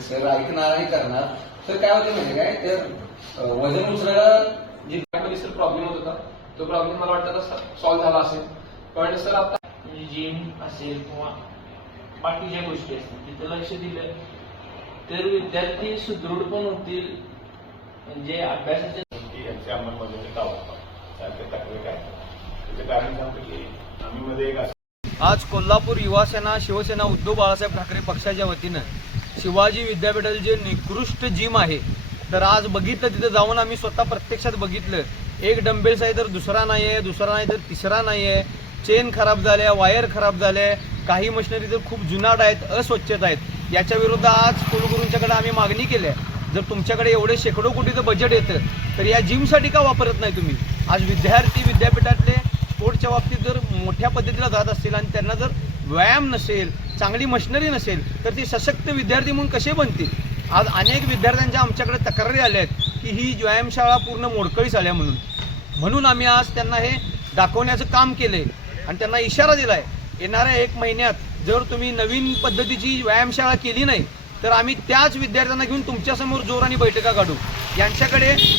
Sir ऐकणार आणि करणार. तर काय होतं माहिती काय? तर वजन उचलायला जी मध्ये सर प्रॉब्लेम होत होता तो प्रॉब्लेम मला वाटतं सॉल्व्ह झाला असेल. पण सर आता म्हणजे जिम असेल किंवा बाकीच्या गोष्टी असतील तिथं लक्ष दिलं तर विद्यार्थी सुदृढ पण होतील. म्हणजे अभ्यासाच्या की यांच्या अंमलबजावणी का होता सारखे तक्रारी काय? त्याचं कारण सांगतो की आम्ही मध्ये एक आज कोल्हापूर युवासेना शिवसेना उद्धव बाळासाहेब ठाकरे पक्षाच्या वतीनं शिवाजी विद्यापीठातील जे निकृष्ट जिम आहे तर आज बघितलं तिथं जाऊन आम्ही स्वतः प्रत्यक्षात बघितलं. एक डंबेल्स आहे तर दुसरा नाही आहे दुसरा नाही तर तिसरा नाही आहे चेन खराब झाल्या वायर खराब झाल्या. काही मशिनरी तर खूप जुनाट आहेत अस्वच्छता आहेत. याच्या विरुद्ध आज कुलगुरूंच्याकडे आम्ही मागणी केली आहे जर तुमच्याकडे एवढे शेकडो कोटीचं बजेट येतं तर या जिमसाठी का वापरत नाही तुम्ही? आज विद्यार्थी विद्यापीठातले स्पोर्टच्या बाबतीत जर मोठ्या पद्धतीला जात असतील आणि त्यांना जर व्यायाम नसेल चांगली मशिनरी नसेल तर ते सशक्त विद्यार्थी म्हणून कसे बनतील? आज अनेक विद्यार्थ्यांच्या आमच्याकडे तक्रारी आल्या आहेत की ही व्यायामशाळा पूर्ण मोडकळीस आल्या म्हणून. म्हणून आम्ही आज त्यांना हे दाखवण्याचं काम केलं आहे आणि त्यांना इशारा दिला आहे येणाऱ्या एक महिन्यात जर तुम्ही नवीन पद्धतीची व्यायामशाळा केली नाही तर आम्ही त्याच विद्यार्थ्यांना घेऊन तुमच्यासमोर जोराने बैठका काढू. यांच्याकडे